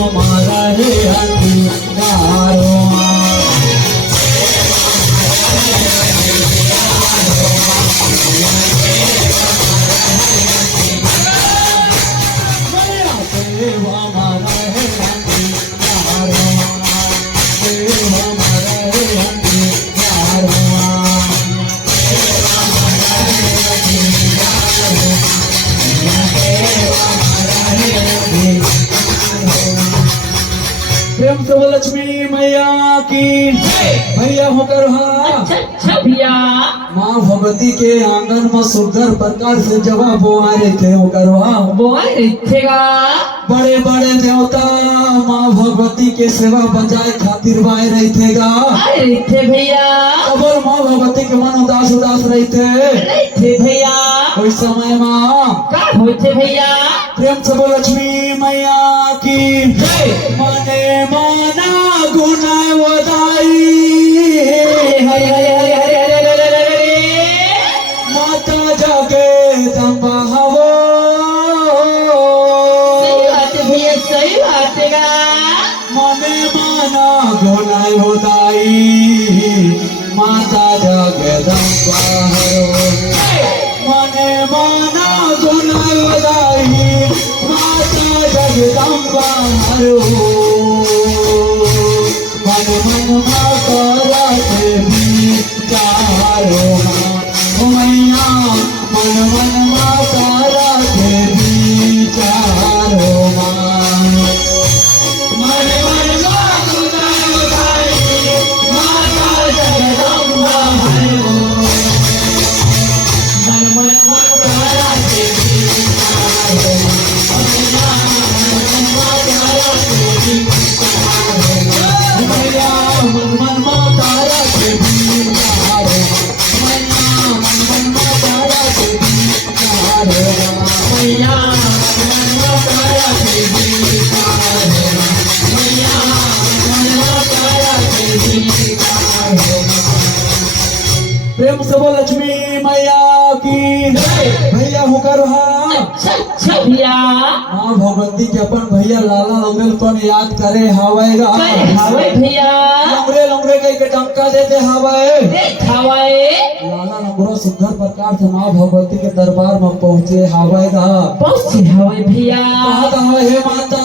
हमारा रे अंगारो प्रेम से वो लक्ष्मी मैया की भैया होकर अच्छा भैया माँ भगवती के आंगन में सुंदर प्रकार से जवाब बोआ थे होकर बोल रखेगा बड़े बड़े देवता माँ भगवती के सेवा बजाए खातिर बाए रहतेगा रखे भैया अबर माँ भगवती के मन उदास उदास रहते भैया कोई समय माँ का होते भैया प्रेम से वो लक्ष्मी मैया की मने माना गुना वदाई माता जगे दम्बा हवो भैया सही बात है मने माना गुना वदाई माता जगे दम्बा हवो मने माना गुना वदाई माता जगदम्बा हरो मन मन माता देवी चारो मैया मन मन माता देवी चारो मन मन माता जगदम्बा हरो मन मन माता देवी चारो प्रेम से वो लक्ष्मी मैया की भैया होकर अच्छा भैया माँ भगवती के अपन भैया लाला लंगड़े पर याद करे हवाएगा हवाए भैया लंगड़े लंगड़े कई के टमका देते हवाए हवाए लाला लंगड़ो सुंदर प्रकार से माँ भगवती के दरबार में पहुँचे हवाएगा पहुंचे हवाए भैया कहा हे माता